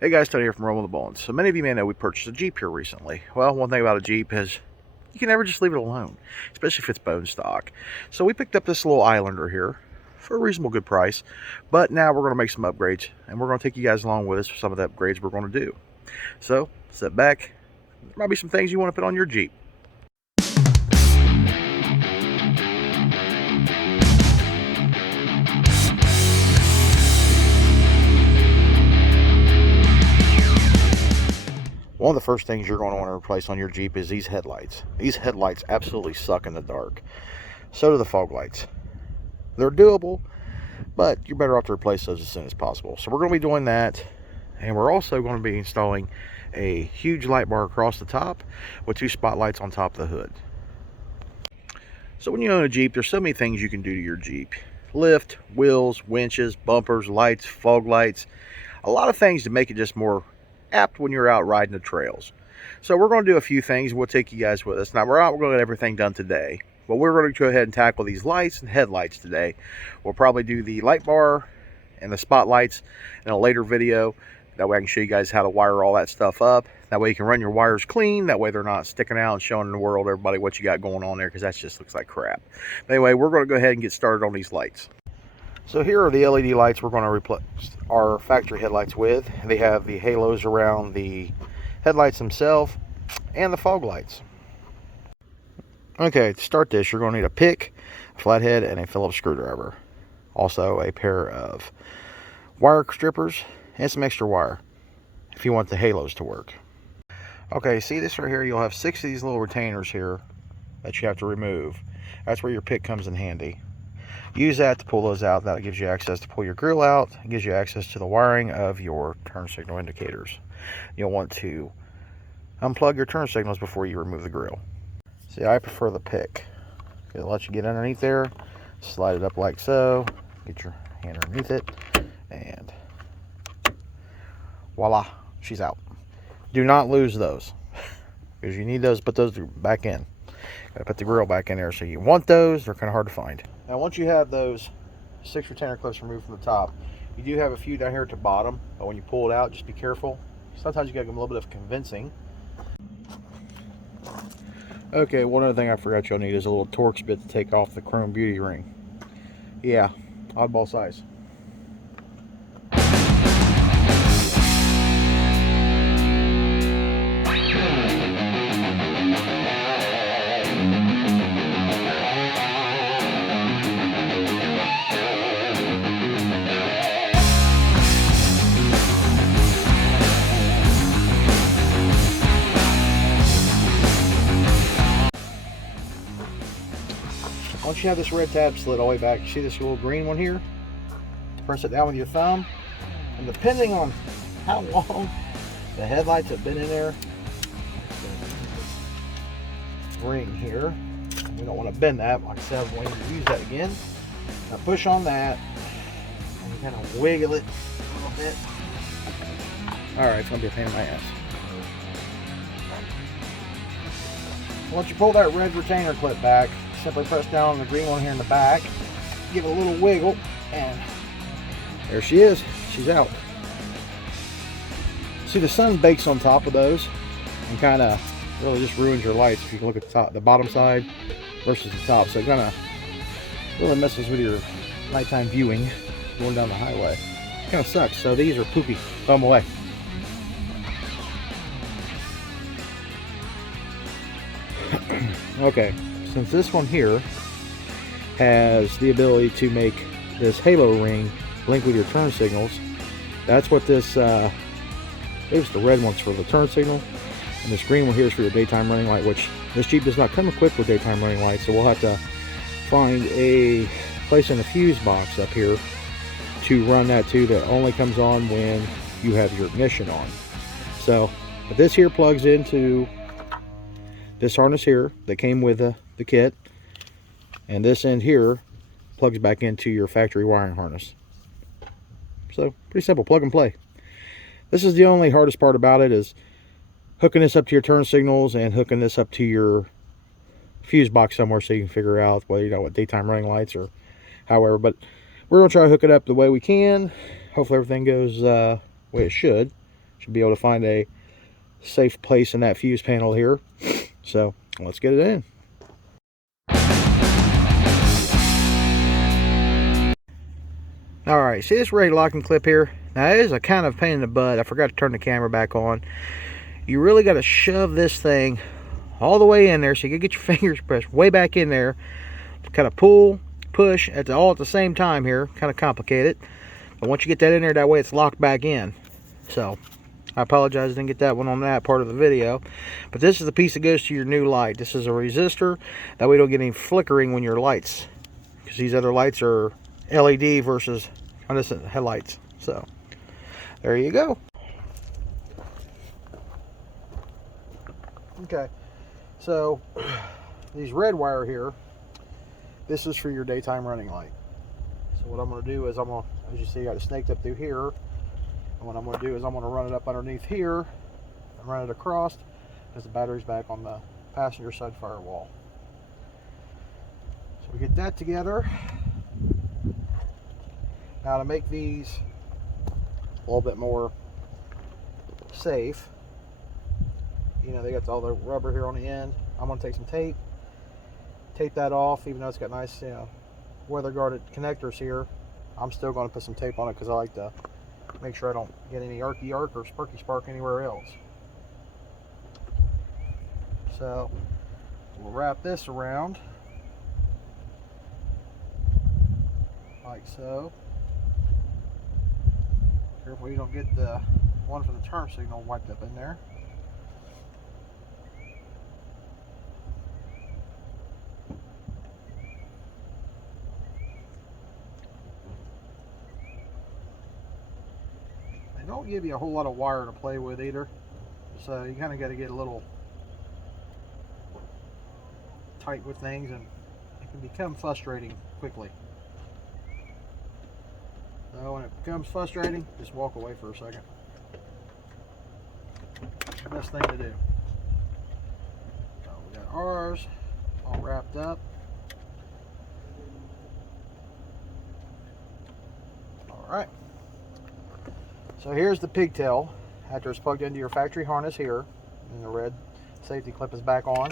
Hey guys, Tony here from Rolling the Bones. So many of you may know we purchased a Jeep here recently. Well, one thing about a Jeep is you can never just leave it alone, especially if it's bone stock. So we picked up this little Islander here for a reasonable good price, but now we're going to make some upgrades, and we're going to take you guys along with us for some of the upgrades we're going to do. So sit back. There might be some things you want to put on your Jeep. One of the first things you're going to want to replace on your Jeep is these headlights. These headlights absolutely suck in the dark. So do the fog lights. They're doable, but you're better off to replace those as soon as possible. So we're going to be doing that, and we're also going to be installing a huge light bar across the top with 2 spotlights on top of the hood. So when you own a Jeep, there's so many things you can do to your Jeep. Lift, wheels, winches, bumpers, lights, fog lights. A lot of things to make it just more apt when you're out riding the trails. So we're going to do a few things. We'll take you guys with us. Now we're going to get everything done today, but we're going to go ahead and tackle these lights and headlights today. We'll probably do the light bar and the spotlights in a later video. That way I can show you guys how to wire all that stuff up. That way you can run your wires clean. That way they're not sticking out and showing the world, everybody, what you got going on there, because that just looks like crap. But anyway, we're going to go ahead and get started on these lights. So here are the LED lights we're going to replace our factory headlights with. They have the halos around the headlights themselves and the fog lights. Okay, to start this, you're going to need a pick, a flathead, and a Phillips screwdriver. Also a pair of wire strippers and some extra wire if you want the halos to work. Okay, see this right here? You'll have 6 of these little retainers here that you have to remove. That's where your pick comes in handy. Use that to pull those out. That gives you access to pull your grill out. It gives you access to the wiring of your turn signal indicators. You'll want to unplug your turn signals before you remove the grill. See, I prefer the pick. It lets you get underneath there, slide it up like so, get your hand underneath it, and voila, she's out. Do not lose those, because you need those, put those back in. Gotta put the grill back in there. So you want those, they're kind of hard to find. Now once you have those 6 retainer clips removed from the top, you do have a few down here at the bottom, but when you pull it out, just be careful. Sometimes you gotta give them a little bit of convincing. Okay, one other thing I forgot you'll need is a little Torx bit to take off the chrome beauty ring. Yeah, oddball size. Once you have this red tab slid all the way back, you see this little green one here? Press it down with your thumb, and depending on how long the headlights have been in there, ring here, we don't want to bend that. Like I said, I'm going to use that again. Now push on that, and kind of wiggle it a little bit. Alright, it's going to be a pain in my ass. Once you pull that red retainer clip back, simply press down on the green one here in the back, give it a little wiggle, and there she is. She's out. See, the sun bakes on top of those and kind of really just ruins your lights if you can look at the top, the bottom side versus the top. So it kind of really messes with your nighttime viewing going down the highway. Kind of sucks. So these are poopy. Throw them away. Okay, since this one here has the ability to make this halo ring link with your turn signals, that's what this there's the red one's for the turn signal, and this green one here is for your daytime running light, which this Jeep does not come equipped with daytime running lights, so we'll have to find a place in the fuse box up here to run that to, that only comes on when you have your ignition on. So but this here plugs into this harness here that came with the kit, and this end here plugs back into your factory wiring harness. So pretty simple, plug and play. This is the only hardest part about it, is hooking this up to your turn signals and hooking this up to your fuse box somewhere so you can figure out whether you know what daytime running lights or however. But we're gonna try to hook it up the way we can. Hopefully everything goes the way it should. Should be able to find a safe place in that fuse panel here. So let's get it in. Alright, see this rate locking clip here? Now it is a kind of pain in the butt. I forgot to turn the camera back on. You really got to shove this thing all the way in there, so you can get your fingers pressed way back in there. Kind of pull, push all at the same time here. Kind of complicated. But once you get that in there, that way it's locked back in. So I apologize, I didn't get that one on that part of the video. But this is the piece that goes to your new light. This is a resistor. That way you don't get any flickering when your lights, because these other lights are LED versus innocent headlights. So there you go. Okay, so these red wire here, this is for your daytime running light. So what I'm going to do is as you see, I got it snaked up through here. And what I'm going to do is I'm going to run it up underneath here and run it across, because the battery's back on the passenger side firewall. So we get that together. Now to make these a little bit more safe, you know, they got all the rubber here on the end. I'm going to take some tape that off, even though it's got nice, you know, weather guarded connectors here. I'm still going to put some tape on it because I like to make sure I don't get any arky arc or sparky spark anywhere else. So we'll wrap this around like so. Careful you don't get the one for the turn signal wiped up in there. They don't give you a whole lot of wire to play with either, so you kind of got to get a little tight with things, and it can become frustrating quickly. So when it becomes frustrating, just walk away for a second. Best thing to do. So we got ours all wrapped up. Alright. So here's the pigtail after it's plugged into your factory harness here, and the red safety clip is back on.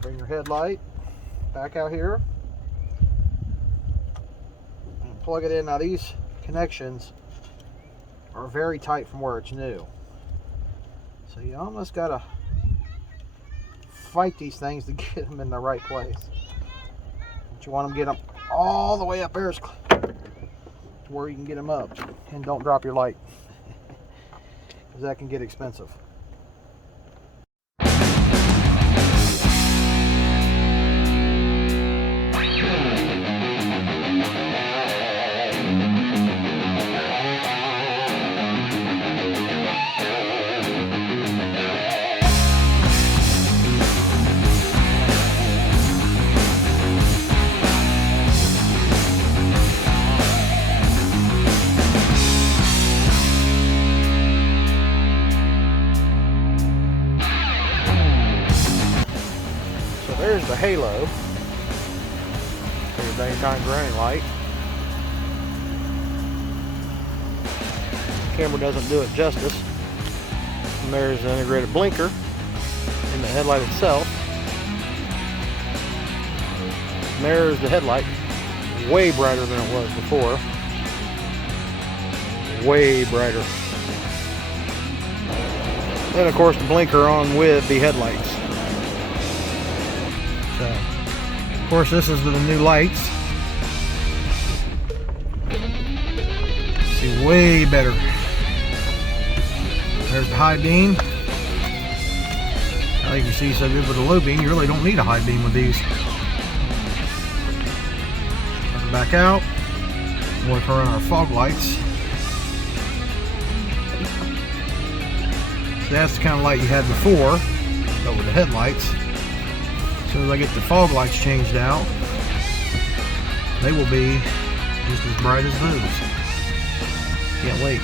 Bring your headlight back out here and plug it in. Now these connections are very tight from where it's new, so you almost gotta fight these things to get them in the right place. But you want them to get them all the way up there to where you can get them up, and don't drop your light because that can get expensive. There's the halo for your daytime running light. The camera doesn't do it justice. And there's an integrated blinker in the headlight itself. And there's the headlight, way brighter than it was before. Way brighter. Then of course the blinker on with the headlights. So, of course, this is the new lights. See, way better. There's the high beam. Now you can see so good with the low beam, you really don't need a high beam with these. Turn back out. We'll turn on our fog lights. So that's the kind of light you had before, but with the headlights. As soon as I get the fog lights changed out, they will be just as bright as those. Can't wait.